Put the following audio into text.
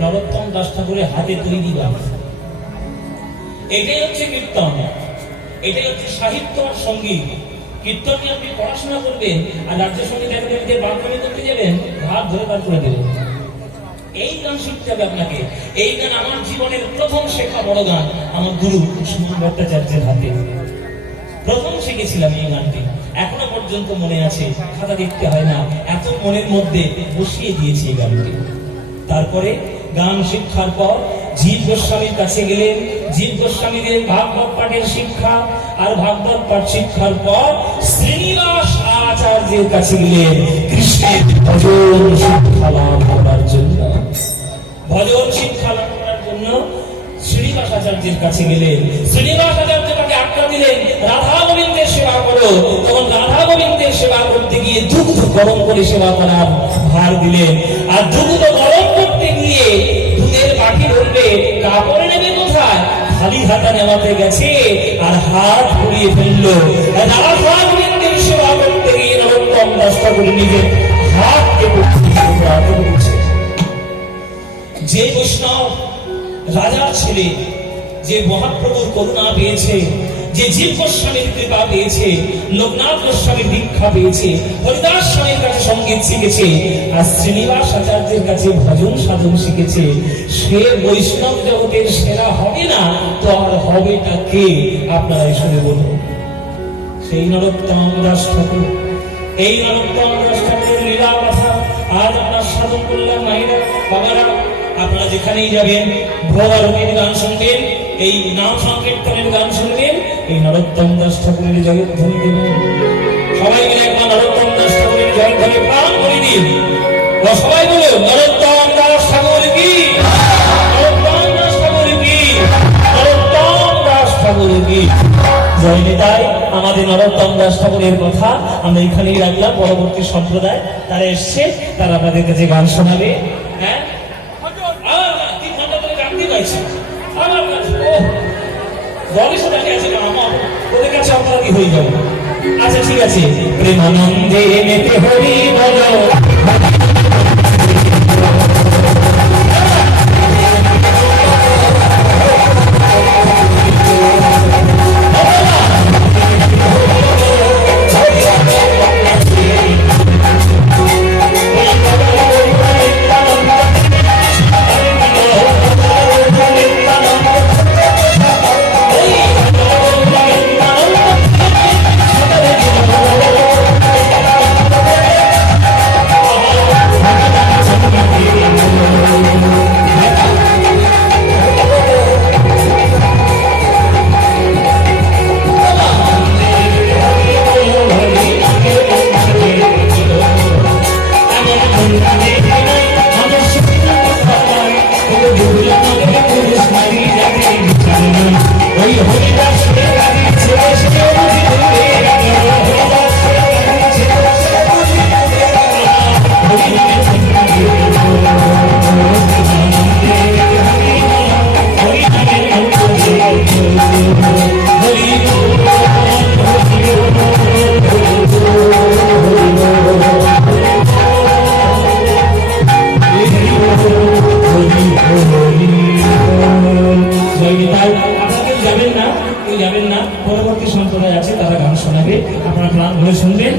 নরোত্তম দাস ঠাকুরের হাতে তৈরি গান। এটাই হচ্ছে কীর্তন, এটাই হচ্ছে সাহিত্য আর সঙ্গীত। কীর্তন নিয়ে আপনি পড়াশোনা করবেন আর রাজ্য সঙ্গীত একাডেমিতে বাংলামি করতে যাবেন, হাত ধরে বার করে দেবেন। এই গান শিখতে হবে আপনাকে। এই গান আমার জীবনের প্রথম শেখা বড় গান, আমার গুরু সুমন ভট্টাচার্যের হাতে প্রথম শিখেছিলাম এই গানটি। এখনো পর্যন্ত মনে আছে, খাতা দেখতে হয় না, এত মনের মধ্যে বসিয়ে দিয়েছি এই গানটি। তারপরে গান শিক্ষার পর জীব গোস্বামীর কাছে গেলেন। জীব গোস্বামীদের ভাগবত পাঠের শিক্ষা, আর ভাগবত পাঠ শিক্ষার পর শ্রীনিবাস আচার্যের কাছে গেলেন কৃষ্ণের ভজন শিক্ষা লাভ করার জন্য। ভজন শিক্ষা লাভ করার জন্য শ্রীনিবাস আচার্যের কাছে গেলেন। শ্রীনিবাস আচার্য তাকে আজ্ঞা দিলেন, রাধা গোবিন্দের সেবা করো। তখন রাধা গোবিন্দের সেবা করতে গিয়ে দুগ্ধ গরম করে সেবা করার ভার দিলেন। আর দুগ্ধ গরম করতে গিয়ে দুধের বাটি ধরবে, কাপড় নেবে কোথায়? খালি হাতা নেওয়াতে গেছে আর হাত ঘুরিয়ে ফেললো। রাধা গোবিন্দের সেবা করতে গিয়ে নরোত্তম দাস ঠাকুর নিজের হাতকে করেছে। যে বৈষ্ণব রাজার ছেলে, যে মহাপ্রভুর করুণা পেয়েছে, যে জীব গোস্বামীর কৃপা পেয়েছে, লোকনাথ গোস্বামীর দীক্ষা পেয়েছে, হরিদাস স্বামীর কাছে সঙ্গীত শিখেছে, আর শ্রীনিবাস আচার্যের কাছে ভজন সাধন শিখেছে, সে বৈষ্ণব জগতের সেরা হবে না তো আর হবেটা কে? আপনারা শুনে বলুন। সেই নরোত্তম দাস ঠাকুর, এই নরোত্তম দাস ঠাকুরের লীলা কথা আজ আমরা সাধন করলাম। মায়েরা, বাবারা, আপনারা যেখানেই যাবেন ভোগারতির গান শুনবেন, এই নাম সংকীর্তনের গান শুনবেন, এই নরোত্তম দাস ঠাকুরের জয়ধ্বনি দেবেন। সবাই মিলে একবার নরোত্তম দাস ঠাকুরের জয়ধ্বনি প্রাণ করে দিন। সবাই বলে নরোত্তম দাস ঠাকুর কি, নরোত্তম দাস ঠাকুর কি, নরোত্তম দাস ঠাকুর কি। জয় নিতাই। আমাদের নরোত্তম দাস ঠাকুরের কথা আমরা এখানেই রাখলাম। পরবর্তী সম্প্রদায় তারা এসছে, তারা আপনাদের কাছে গান শোনাবে। হ্যাঁ, 3 ঘন্টা ধরে রাখতে পারছি। ওদের কাছে অপরাধী হয়ে যাবো। আচ্ছা ঠিক আছে। প্রেমানন্দে মেতে হরি বলো, পরবর্তী সম্প্রদায় আছে, তারা গান শোনাবে, আপনারা প্রাণ ভরে শুনবেন।